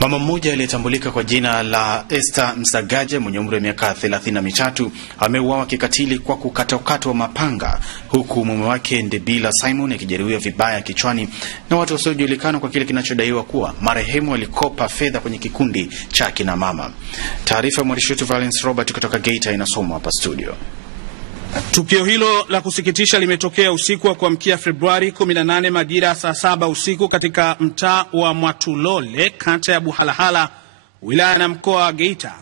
Mama mmoja aliyetambulika kwa jina la Esther Msagaja mwenye umri wa miaka 33 ameuawa kikatili kwa kukatwa mapanga, huku mume wake Ndebila Simon akijeruhiwa vibaya kichwani na watu wasiojulikana kwa kile kinachodaiwa kuwa marehemu alikopa fedha kwenye kikundi cha kina mama. Taarifa ya mwandishi wetu Valence Robert kutoka Geita inasomwa hapa studio. Tukio hilo la kusikitisha limetokea usiku wa kuamkia Februari 18 majira saa 7 usiku katika mtaa wa Mwatulole, kata ya Buhalahala, wilaya na mkoa wa Geita,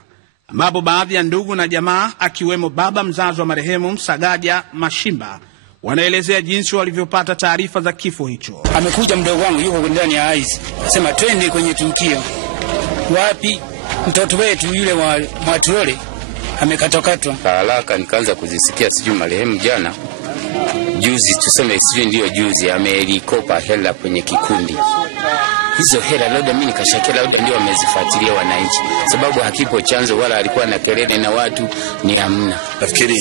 ambapo baadhi ya ndugu na jamaa akiwemo baba mzazi wa marehemu Msagaja Mashimba wanaelezea jinsi walivyopata taarifa za kifo hicho. Amekuja mdogo wangu yuko ndani ya aizi, sema twende kwenye tukio. Wapi? Mtoto wetu yule wa Mwatulole amekatokatwa. Haraka nikaanza kuzisikia sijui marehemu jana juzi, tuseme sijui ndio juzi, amelikopa hela kwenye kikundi. Hizo hela labda mimi nikashakela labda ndio wamezifuatilia wananchi, sababu hakipo chanzo wala alikuwa na kelele na watu ni amna. Nafikiri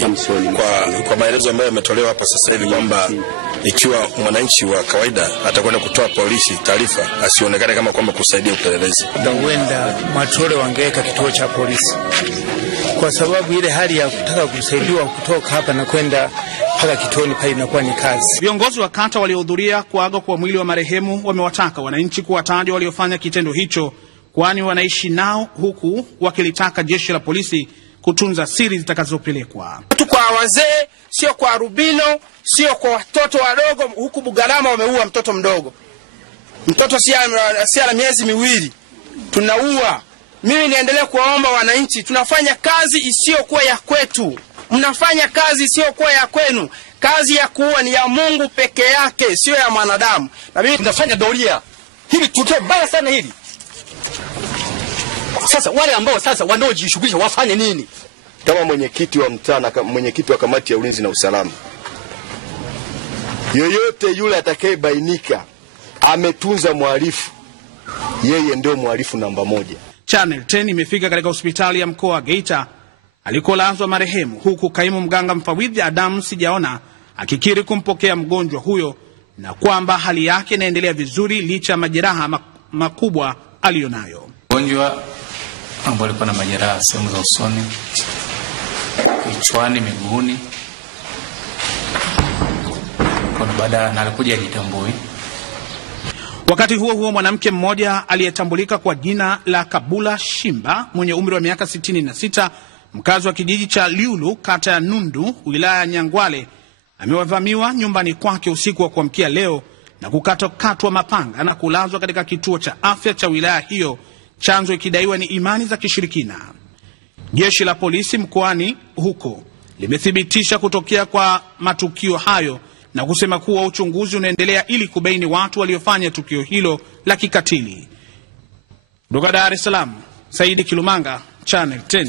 kwa maelezo ambayo yametolewa hapa sasa hivi kwamba ikiwa mwananchi wa kawaida atakwenda kutoa polisi taarifa, asionekane kama kwamba kusaidia upelelezi. Huenda Mwatulole wangeweka kituo cha polisi, kwa sababu ile hali ya kutaka kusaidiwa kutoka hapa na kwenda mpaka kituoni pale inakuwa ni kazi. Viongozi wa kata waliohudhuria kuaga kwa mwili wa marehemu wamewataka wananchi kuwataja waliofanya kitendo hicho, kwani wanaishi nao, huku wakilitaka jeshi la polisi kutunza siri zitakazopelekwa. Kwa wazee, sio kwa rubino, sio kwa watoto wadogo. Huku Bugarama wameua mtoto mdogo. Mtoto si ana miezi miwili. Tunaua. Mimi niendelee kuwaomba wananchi, tunafanya kazi isiyokuwa ya kwetu. Mnafanya kazi isiyokuwa ya kwenu. Kazi ya kuua ni ya Mungu peke yake, sio ya mwanadamu. Na mimi tunafanya doria. Hili tukio baya sana hili. Sasa wale ambao sasa wanaojishughulisha wafanye nini? Kama mwenyekiti wa mtaa na mwenyekiti wa kamati ya ulinzi na usalama, yoyote yule atakayebainika ametunza mhalifu, yeye ndio mhalifu namba 1. Channel 10 imefika katika hospitali ya mkoa wa Geita alikolazwa marehemu, huku kaimu mganga mfawidhi Adam Sijaona akikiri kumpokea mgonjwa huyo na kwamba hali yake inaendelea vizuri licha ya majeraha makubwa aliyonayo. Mgonjwa ambaye alikuwa na majeraha sehemu za usoni, kichwani, miguuni, kwa baada na alikuja jitambui. Wakati huo huo, mwanamke mmoja aliyetambulika kwa jina la Kabula Shimba mwenye umri wa miaka 66, mkazi wa kijiji cha Liulu, kata ya Nundu, wilaya ya Nyangwale, amewavamiwa nyumbani kwake usiku wa kuamkia leo na kukatwa mapanga na kulazwa katika kituo cha afya cha wilaya hiyo, chanzo ikidaiwa ni imani za kishirikina. Jeshi la polisi mkoani huko limethibitisha kutokea kwa matukio hayo na kusema kuwa uchunguzi unaendelea ili kubaini watu waliofanya tukio hilo la kikatili. Kutoka Dar es Salaam, Saidi Kilumanga, Channel 10.